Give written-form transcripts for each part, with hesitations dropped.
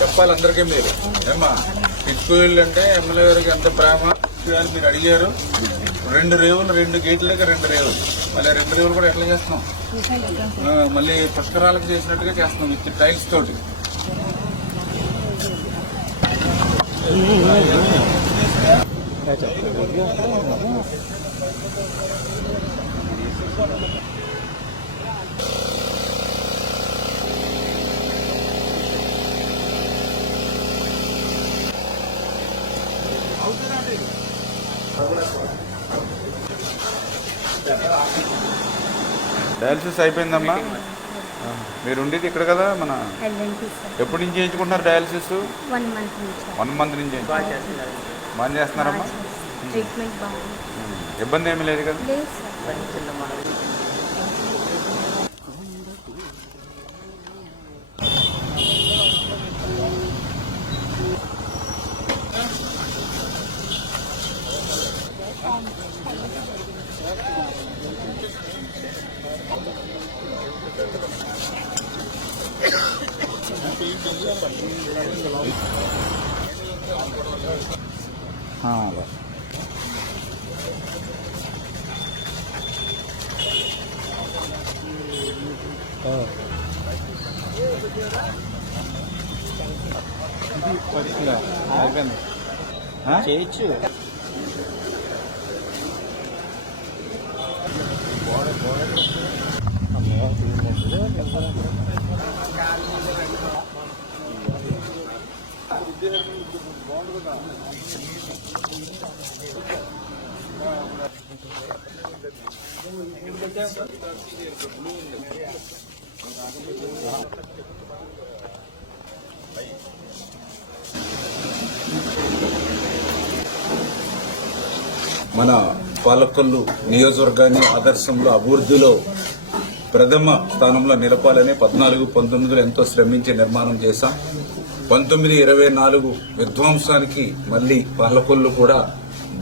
చెప్పాలి అందరికీ మీరు ఏమా పిచ్చుకోళ్ళు అంటే ఎమ్మెల్యే గారికి ఎంత ప్రేమ అని మీరు అడిగారు. 2 రేవులు 2 గేట్లకి 2 రేవులు, మళ్ళీ 2 రేవులు కూడా ఎట్లా చేస్తున్నాం, మళ్ళీ పుష్కరాలకు చేసినట్టుగా చేస్తున్నాం విత్ టైల్స్ తోటి. డయాలసిస్ అయిపోయిందమ్మా. మీరు ఉండేది ఇక్కడ కదా మన ఎప్పటి నుంచి చేయించుకుంటున్నారు డయాలసిస్? 1 మంత్ నుంచి బాగా చేస్తున్నారమ్మా. ఇబ్బంది ఏమీ లేదు కదా? చేయొచ్చు. మన పాలకొల్లు నియోజకవర్గాన్ని ఆదర్శంలో అభివృద్ధిలో ప్రథమ స్థానంలో నిలపాలని 14-19లో ఎంతో శ్రమించి నిర్మాణం చేశాం. 19-24 విధ్వంసానికి మళ్లీ పాలకొల్లు కూడా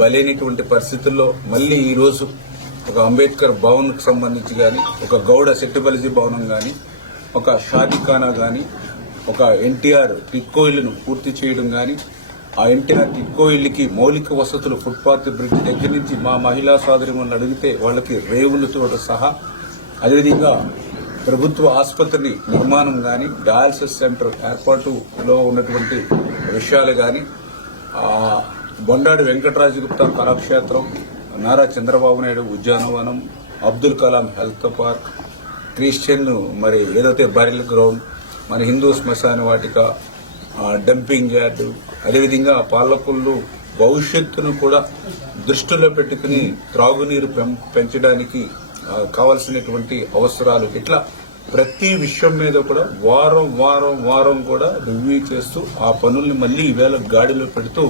బలైనటువంటి పరిస్థితుల్లో మళ్లీ ఈరోజు ఒక అంబేద్కర్ భవన్ కు సంబంధించి గాని, ఒక గౌడ సెట్టిబలిజీ భవనం గాని, ఒక షాదీఖానా గాని, ఒక ఎన్టీఆర్ టిక్కో ఇళ్లను పూర్తి చేయడం గాని, ఆ ఎన్టీఆర్ టిక్కో ఇళ్లకి మౌలిక వసతులు ఫుట్పాత్ బ్రిడ్జ్ దగ్గర నుంచి మా మహిళా సోదరిమణులు అడిగితే వాళ్ళకి రేవులతో సహా, అదేవిధంగా ప్రభుత్వ ఆసుపత్రి నిర్మాణం గాని, డయాలసిస్ సెంటర్ ఏర్పాటులో ఉన్నటువంటి విషయాలు గాని, బొండాడి వెంకటరాజు గుప్తా కళాక్షేత్రం, నారా చంద్రబాబు నాయుడు ఉద్యానవనం, Abdul Kalam health park, Christian మరి ఏదైతే బరిల్ గ్రౌండ్, మన హిందూ శ్మశాన వాటిక, డంపింగ్ యార్డు, అదేవిధంగా పాలకొల్లు భవిష్యత్తును కూడా దృష్టిలో పెట్టుకుని త్రాగునీరు పెంచడానికి కావలసినటువంటి అవసరాలు, ఇట్లా ప్రతి విషయం మీద కూడా వారం కూడా రివ్యూ చేస్తూ ఆ పనుల్ని మళ్లీ ఈవేళ గాడిలో పెడుతూ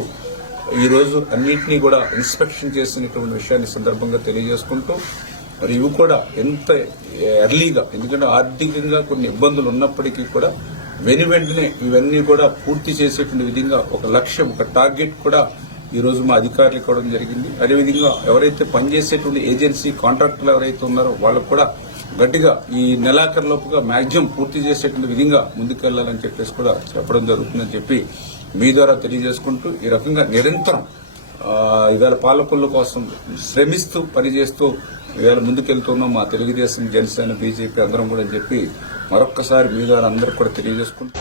ఈరోజు అన్నింటినీ కూడా ఇన్స్పెక్షన్ చేసినటువంటి విషయాన్ని సందర్భంగా తెలియజేసుకుంటూ, మరి ఇవి కూడా ఎంత ఎర్లీగా, ఎందుకంటే ఆర్థికంగా కొన్ని ఇబ్బందులు ఉన్నప్పటికీ కూడా వెంటనే ఇవన్నీ కూడా పూర్తి చేసేటువంటి విధంగా ఒక లక్ష్యం, ఒక టార్గెట్ కూడా ఈ రోజు మా అధికారులు ఇవ్వడం జరిగింది. అదేవిధంగా ఎవరైతే పనిచేసేటువంటి ఏజెన్సీ కాంట్రాక్టర్లు ఎవరైతే ఉన్నారో వాళ్ళకు కూడా గట్టిగా ఈ నెలాఖరులోపుగా మాక్సిమం పూర్తి చేసేటువంటి విధంగా ముందుకెళ్లాలని చెప్పేసి కూడా చెప్పడం జరుగుతుందని చెప్పి మీ ద్వారా తెలియజేసుకుంటూ, ఈ రకంగా నిరంతరం ఇవాళ పాలకొల్లు కోసం శ్రమిస్తూ పనిచేస్తూ ఇవాళ ముందుకెళ్తున్నాం మా తెలుగుదేశం, జనసేన, బీజేపీ అందరం కూడా అని చెప్పి మరొక్కసారి మీ ద్వారా అందరికీ కూడా తెలియజేసుకుంటూ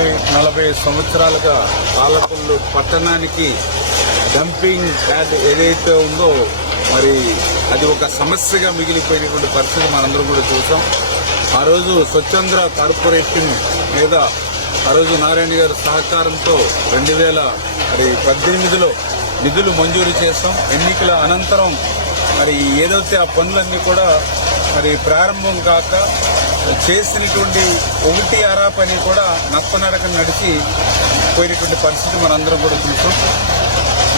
30-40 సంవత్సరాలుగా పాలకొల్లు పట్టణానికి డంపింగ్ యార్డ్ ఏదైతే ఉందో మరి అది ఒక సమస్యగా మిగిలిపోయినటువంటి పరిస్థితి మనందరం కూడా చూసాం. ఆ రోజు స్వచ్ఛంద్ర కార్పొరేషన్ మీద ఆ రోజు నారాయణ గారి సహకారంతో 2018లో నిధులు మంజూరు చేస్తాం. ఎన్నికల అనంతరం మరి ఏదైతే ఆ పనులన్నీ కూడా మరి ప్రారంభం కాక చేసినటువంటి 1 పని కూడా నప్పనడక నడిచి పోయినటువంటి పరిస్థితి మనందరం కూడా చూసాం.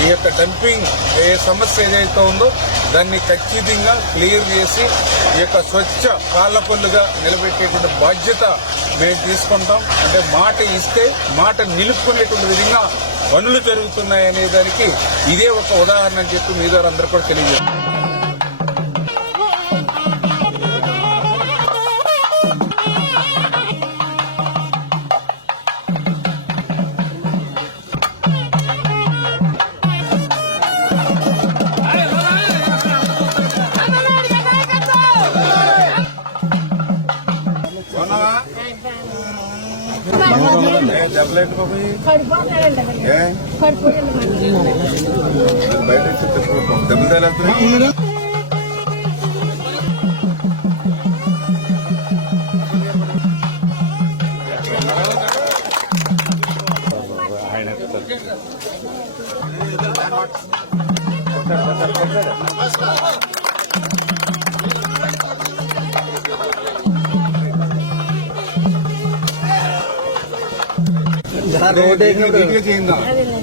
ఈ యొక్క డంపింగ్ ఏ సమస్య ఏదైతే ఉందో దాన్ని ఖచ్చితంగా క్లియర్ చేసి ఈ యొక్క స్వచ్ఛ పాలకొల్లుగా నిలబెట్టేటువంటి బాధ్యత మేము తీసుకుంటాం. అంటే మాట ఇస్తే మాట నిలుపుకునేటువంటి విధంగా పనులు జరుగుతున్నాయనే దానికి ఇదే ఒక ఉదాహరణ అని చెప్పి మీ ద్వారా అందరూ కూడా తెలియజేస్తారు.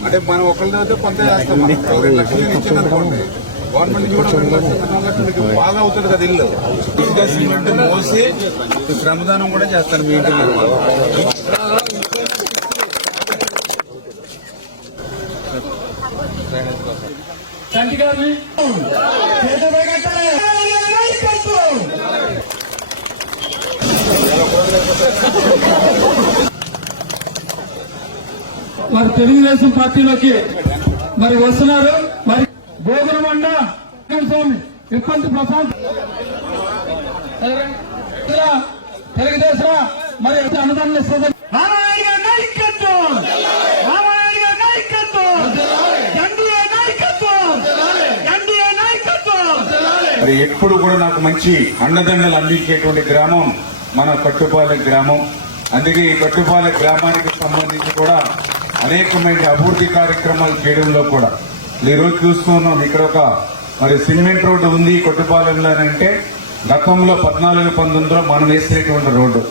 అంటే మనం ఒకరితో కొంత చేస్తాం. 2 లక్షలు ఇచ్చిందనుకోండి, గవర్నమెంట్ కూడా 2 లక్షలు 4 లక్షలకి బాగా అవుతుంది కదా ఇల్లు. ఇంకా సిమెంట్ మోసి శ్రమదానం కూడా చేస్తారు మీ ఇంటికి. మరి తెలుగుదేశం పార్టీలోకి మరి వస్తున్నారు. మరి గోగులమండ స్వామి విప్పంతి ప్రశాంత్ తెలుగుదేశం మరి అనుదానం ఇస్తుంది. మరి ఎప్పుడు కూడా నాకు మంచి అండదండలు అందించేటువంటి గ్రామం మన కట్టుపాలెం గ్రామం. అందుకే ఈ కట్టుపాలెం గ్రామానికి సంబంధించి కూడా అనేకమైన అభివృద్ధి కార్యక్రమాలు చేయడంలో కూడా ఈరోజు చూస్తూ ఉన్నాం. ఇక్కడ ఒక మరి సిమెంట్ రోడ్డు ఉంది కొట్టుపాలెంలో అంటే గతంలో 14-19లో మనం వేసినటువంటి రోడ్డు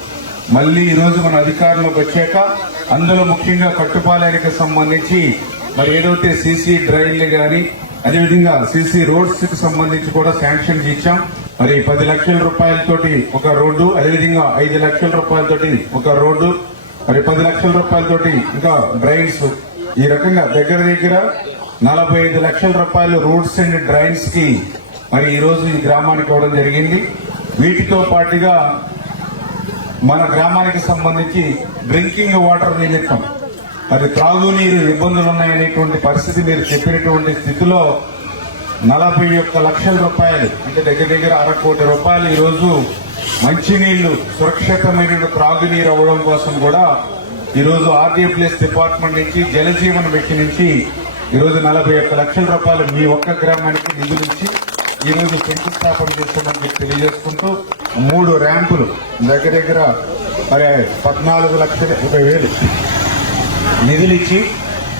మళ్ళీ ఈ రోజు మన అధికారంలోకి వచ్చాక అందులో ముఖ్యంగా కట్టుపాలెంకి సంబంధించి మరి ఏదైతే సీసీ డ్రైన్లు గాని అదేవిధంగా సీసీ రోడ్స్ కి సంబంధించి కూడా శాంక్షన్ ఇచ్చాం. మరి 10 లక్షల రూపాయలతోటి ఒక రోడ్డు, అదేవిధంగా 5 లక్షల రూపాయలతోటి ఒక రోడ్డు, మరి 10 లక్షల రూపాయలతోటి ఇంకా డ్రైన్స్, ఈ రకంగా దగ్గర 45 లక్షల రూపాయలు రోడ్స్ అండ్ డ్రైన్స్ కి మరి ఈ రోజు ఈ గ్రామానికి ఇవ్వడం జరిగింది. వీటితో పాటుగా మన గ్రామానికి సంబంధించి డ్రింకింగ్ వాటర్ నిమిత్తం మరి త్రాగునీరు ఇబ్బందులు ఉన్నాయనేటువంటి పరిస్థితి మీరు చెప్పినటువంటి స్థితిలో 41 లక్షల రూపాయలు అంటే దగ్గర 1/2 కోటి రూపాయలు ఈ రోజు మంచినీళ్లు సురక్షితమైన త్రాగునీరు అవ్వడం కోసం కూడా ఈ రోజు ఆర్డీఎఫ్ఎస్ డిపార్ట్మెంట్ నుంచి జలజీవన్ వ్యక్తి నుంచి ఈ రోజు 41 లక్షల రూపాయలు మీ ఒక్క గ్రామానికి నిధులిచ్చి ఈ రోజు శంకుస్థాపన చేస్తామని తెలియజేసుకుంటూ 3 ర్యాంపులు దగ్గర మరి 14,20,000 నిధులిచ్చి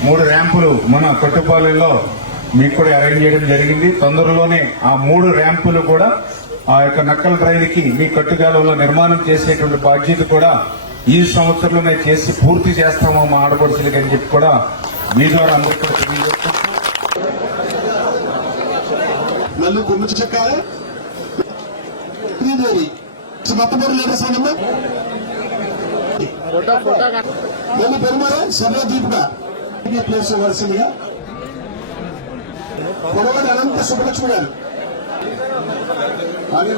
3 ర్యాంపులు మన కొట్టుపాలెంలో మీకు కూడా అరేంజ్ చేయడం జరిగింది. తొందరలోనే ఆ 3 ర్యాంపులు కూడా ఆ యొక్క నక్కల్ రైలుకి మీ కట్టుగాలంలో నిర్మాణం చేసేటువంటి బాధ్యత కూడా ఈ సంవత్సరంలోనే చేసి పూర్తి చేస్తామో మా ఆడపడుచులకి అని చెప్పి కూడా మీ ద్వారా అందరికీ కూడా తెలియజేస్తున్నాం. నన్ను గుమ్మించి చెక్కాలి నన్ను పెరుమారా సభలో దీపుగా ప్లేస్ ఇవ్వాల్సిందిగా పొడవడి అనంత సుబ్బలక్ష్మి గారు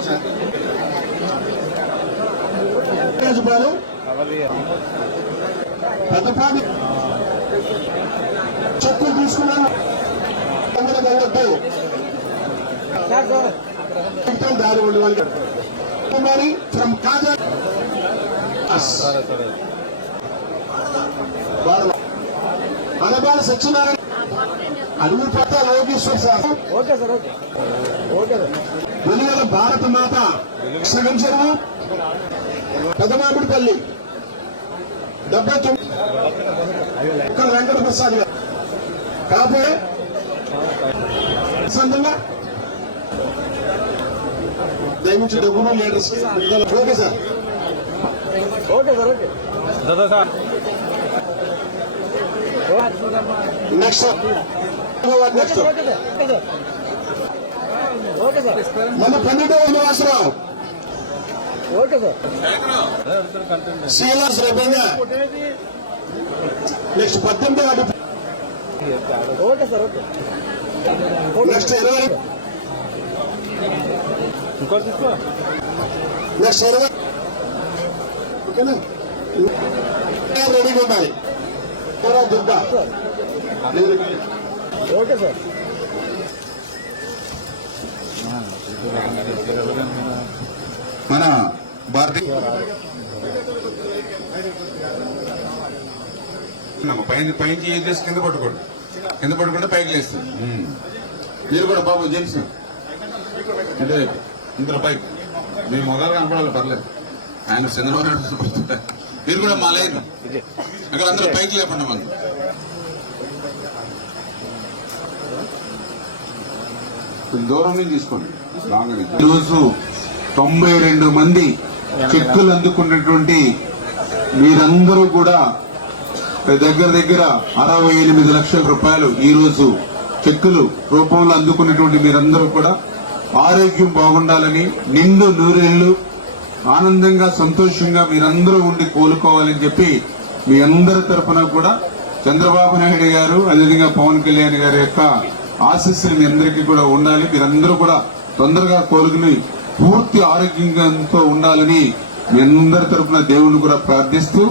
సార్ రాజుబాలు పెద్దపాటి చెక్కులు తీసుకున్నాను దారి ఉండి వాళ్ళు కుమారి ఫ్రమ్ కాజా అనబాల సత్యనారాయణ అల్లూరు పట్ట లోకేశ్వర్ సార్ వెలుగల భారత మాత సగం చెరువు పెదమామిడిపల్లి 79 వెంకట ప్రసాద్ గారు కాకపోతే సంతంగా దయచేసి డబ్బులు లీడర్స్ ఓకే సార్ నెక్స్ట్ మన 12వ నివాసరావు శ్రీలాస్ రెబెన్యా నెక్స్ట్ 18వ నెక్స్ట్ 20 నెక్స్ట్ 20 ఓకేనా రెడీగా ఉండాలి దుర్గా ఓకే సార్ మన భారతీయ పైకి ఏం చేసి కింద పట్టుకుంటే పైకి లేస్తుంది మీరు కూడా బాబు జెంట్స్ అంటే ఇందులో పైకి మీరు మొదలు కనపడాలి పర్లేదు ఆయన చంద్రబాబు మీరు కూడా మా లేదు అక్కడ అందరూ పైకి లేపండి మనం దూరం నుంచి తీసుకోండి ఈరోజు 92 మంది చెక్కులు అందుకున్నటువంటి మీరందరూ కూడా దగ్గర 68 లక్షల రూపాయలు ఈ రోజు చెక్కులు రూపంలో అందుకున్నటువంటి మీరందరూ కూడా ఆరోగ్యం బాగుండాలని నిండు నూరేళ్లు ఆనందంగా సంతోషంగా మీరందరూ ఉండి కోలుకోవాలని చెప్పి మీ అందరి తరఫున కూడా చంద్రబాబు నాయుడు గారు అదేవిధంగా పవన్ కళ్యాణ్ గారి యొక్క ఆశీస్సులు మీ అందరికీ కూడా ఉండాలి. మీరందరూ కూడా తొందరగా కోలుకుని పూర్తి ఆరోగ్యంగా ఉండాలని మీ అందరి తరఫున దేవుణ్ణి కూడా ప్రార్థిస్తూ